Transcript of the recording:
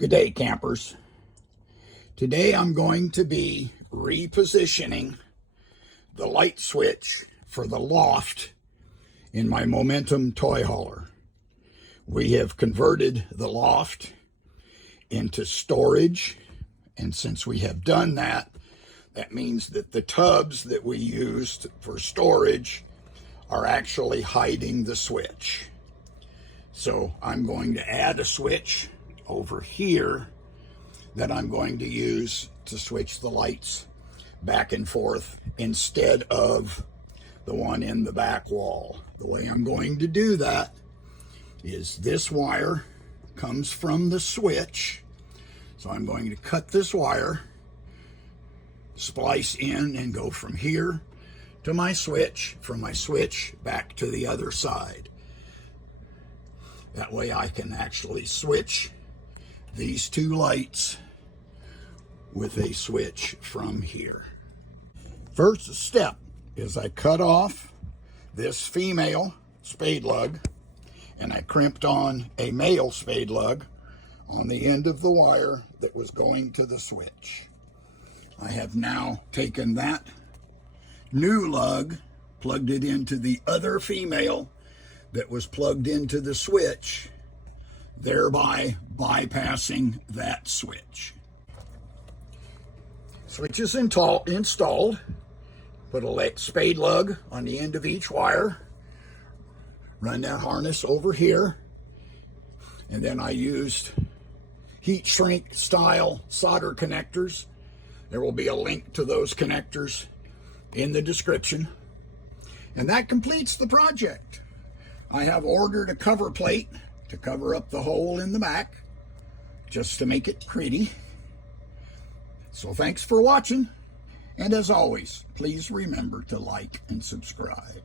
Good day, campers. Today I'm going to be repositioning the light switch for the Loft in my Momentum toy hauler. We have converted the Loft into storage, and since we have done that, that means that the tubs that we used for storage are actually hiding the switch. So I'm going to add a switch over here that I'm going to use to switch the lights back and forth instead of the one in the back wall. The way I'm going to do that is this wire comes from the switch. So I'm going to cut this wire, splice in, and go from here to my switch, from my switch back to the other side. That way I can actually switch these two lights with a switch from here. First step is I cut off this female spade lug and I crimped on a male spade lug on the end of the wire that was going to the switch. I have now taken that new lug, plugged it into the other female that was plugged into the switch, thereby bypassing that switch. Switch is installed. Put a spade lug on the end of each wire. Run that harness over here. And then I used heat shrink style solder connectors. There will be a link to those connectors in the description. And that completes the project. I have ordered a cover plate to cover up the hole in the back, just to make it pretty. So thanks for watching, and as always, please remember to like and subscribe.